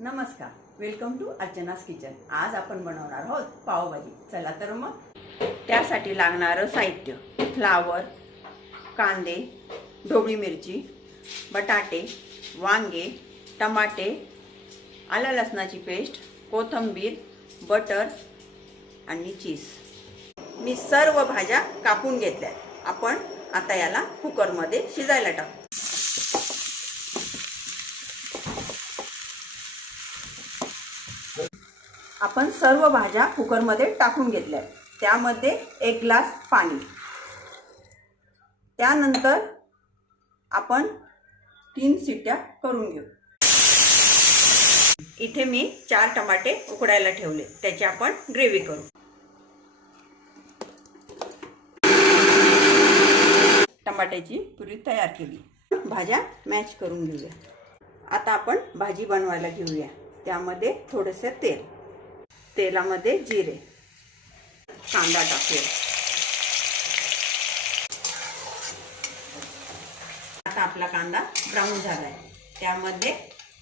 नमस्कार, welcome to अर्चनास kitchen. आज आपण बनवणार आहोत पावभाजी। चला तर मग त्यासाठी लागणारं साहित्य: फ्लावर, कांदे, ढोबळी मिरची, बटाटे, वांगे, टमाटे, आलं लसणाची पेस्ट, कोथिंबीर, बटर आणि चीज। मी सर्व भाज्या कापून घेतल्या। आपण आता याला कुकरमध्ये शिजायला टाकू। आपण सर्व भाज्या कुकरमध्ये टाकून घेतल्या। त्यामध्ये 1 ग्लास पाणी। त्यानंतर आपण 3 शिट्ट्या करून घेऊ। इथे मी 4 टमाटे उकडायला ठेवले, त्याची आपण ग्रेव्ही करू। टमाट्याची प्युरी तयार केली। भाज्या मॅश करून घेऊया। आता आपण भाजी बनवायला घेऊया। त्यामध्ये थोडेसे तेल, तेलामध्ये जिरे, कांदा टाकूया। आता आपला कांदा ब्राऊन झालाय, त्यामध्ये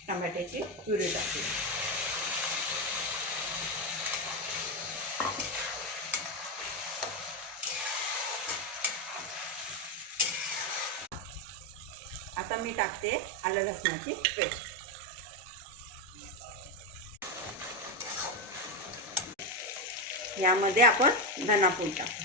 टमाट्याची प्युरी टाकूया। आता मी टाकते आलं लसणाची पेस्ट। यामध्ये आपण धनापूड टाकू।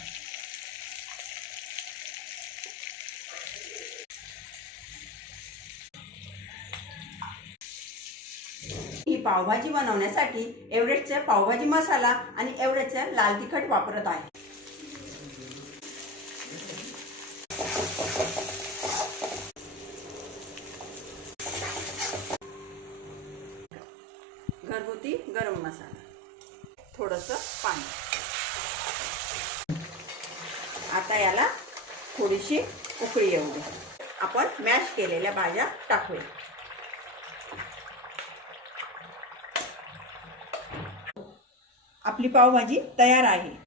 ही पावभाजी बनवण्यासाठी एव्हरेस्टचा पावभाजी मसाला आणि एव्हरेस्टचा लाल तिखट वापरत आहे। घरगुती गरम मसाला, थोडंसं पाणी। आता याला थोडीशी उकळी येऊ दे। आपण मॅश केलेल्या भाज्या टाकूया। आपली पावभाजी तयार आहे।